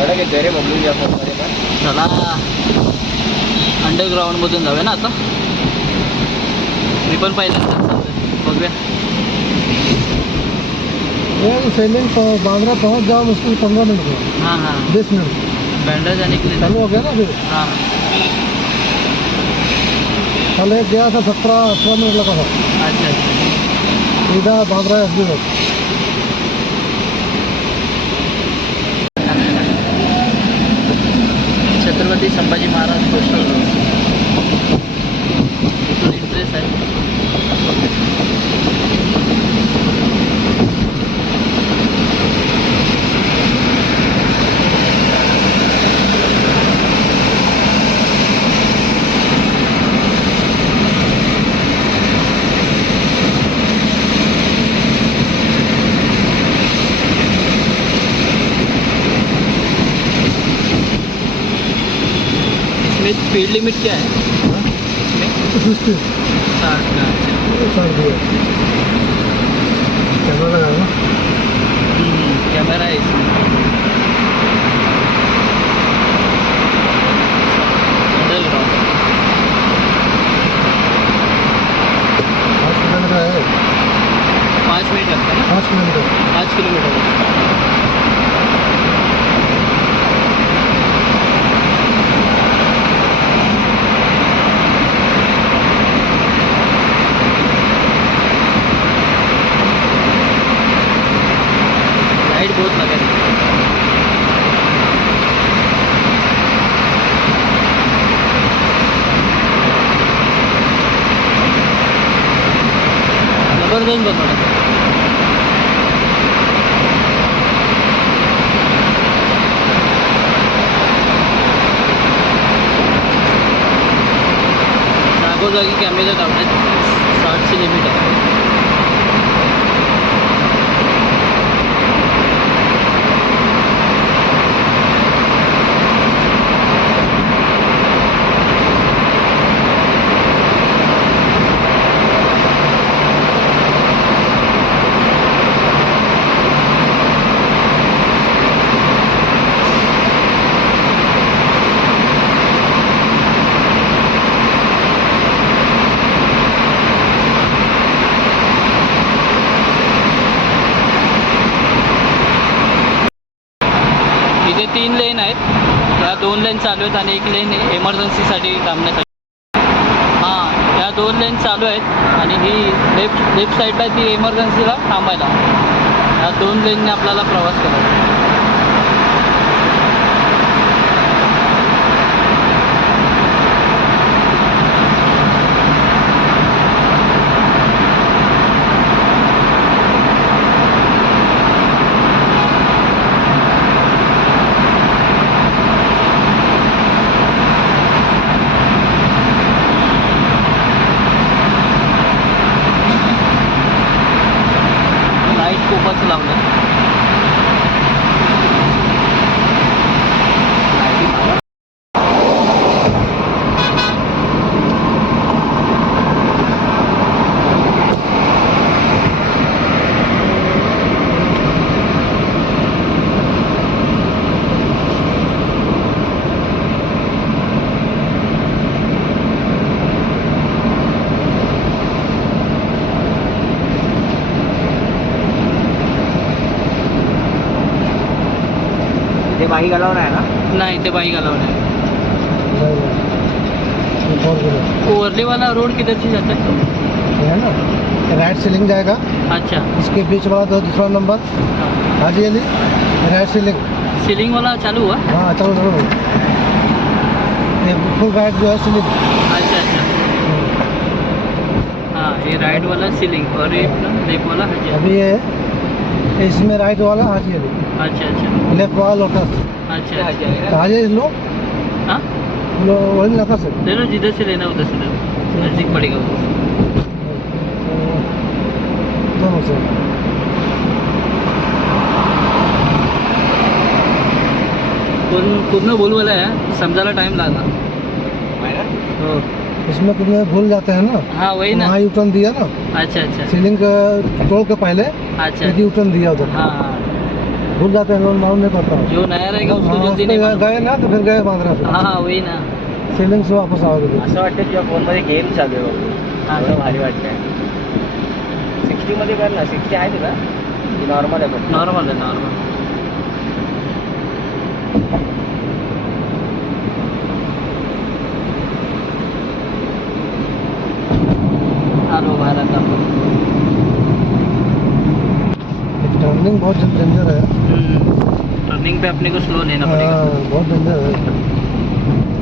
कडक येते रे बबलू या फोनमध्ये पण चला अंडरग्राऊंडमधून जाऊया ना आता। मी पण बघूया ये बांद्रा पहुँच जाओ मुश्किल पंद्रह मिनट में हाँ हाँ। बीस मिनट। बँडेज आणि क्लीन चालू हो गया ना फिर? हाँ। कल एक गया था सत्रह अठारह मिनट लगा था। अच्छा अच्छा। सीधा Bandra S B Sambhaji Maharaj postal road interest आहे. इसमें स्पीड लिमिट क्या है? साठ का। कैमरा लगा कैमरा है इसमें। लाइट बहुत लगा है ज़बरदस्त बनवलं जागोजागी कॅमेरा लावण्यात साठची लिमिट आहे दोन लेन चालू आहेत आणि एक लेन एमर्जन्सीसाठी थांबण्यासाठी. हां त्या दोन लेन चालू आहेत आणि ही लेफ्ट लेफ्ट साईडला ती एमर्जन्सीला थांबायला या दोन लेनने आपल्याला प्रवास करायचा. bao nhiêu lần nữa by घालावं आहे ना? नाही ते बाई घालवलं नहीं, नहीं। फोर ओवरली वाला रोड किधर से जाता? है ना? राइट सीलिंग जाएगा अच्छा. इसके बीच वाला तो दूसरा number Haji Ali right ceiling ceiling वाला चालू हुआ? हाँ चलो चलो. ये फुल राइट जो है सीलिंग अच्छा अच्छा. हाँ ये राइट वाला सीलिंग और ये लेफ़्ट वाला हजी. अभी ये इसमें राइट वाला हाजी अली अच्छा अच्छा। लेफ़्ट वाला अच्छा अच्छा। लो हाँ? लो वही लोटस है ले लो जिधर से लेना उधर से ले लो। नज़दीक पड़ेगा उधर से से पूर्ण बोलवाला आहे समजायला टाइम लागला हो। इसमें तुम्हें भूल जाते हैं ना। हाँ वही ना। वहाँ यू टर्न दिया ना। अच्छा अच्छा। सीलिंग का तोड़ के पहले अच्छा। यू टर्न दिया उधर। हाँ हाँ। भूल जाते हैं लोग मालूम नहीं पड़ता। जो नया रहेगा उसको हाँ, जल्दी नहीं गए ना तो फिर गए बाँध रहा हाँ हाँ वही ना। सेलिंग से वापस आओगे। असं वाटतं तुझ्या फोनमध्ये गेम चालू आहे बघ. हा. भारी वाटतंय. सिक्स्टीमध्ये कर ना सिक्स्टी आहे तुला. की नॉर्मल आहे फक्त नॉर्मल आहे नॉर्मल बहुत डेंजर है टर्निंग पे अपने को स्लो लेना पड़ेगा। बहुत है।